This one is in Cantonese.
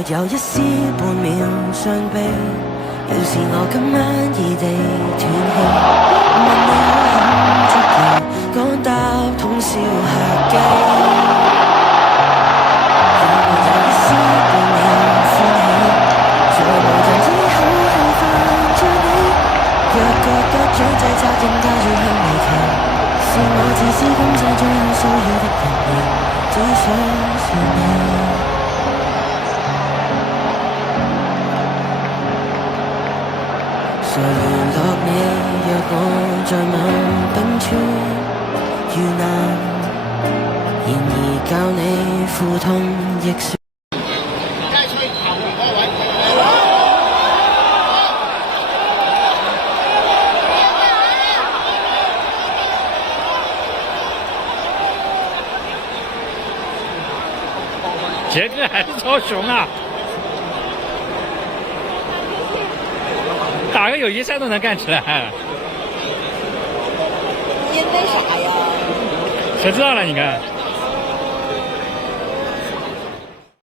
沒有一絲半秒傷悲。要是我今晚異地斷氣，問你可肯出奇，講答通宵客機。掌制責任加注向離奇，是我自私感謝最後騷擾的人兒，只想是你。誰聯絡你？若我在某冰川遇難，然而教你苦痛亦算。杰克还是超雄啊！打个友谊赛都能干起来，因为啥呀？谁知道了？你看。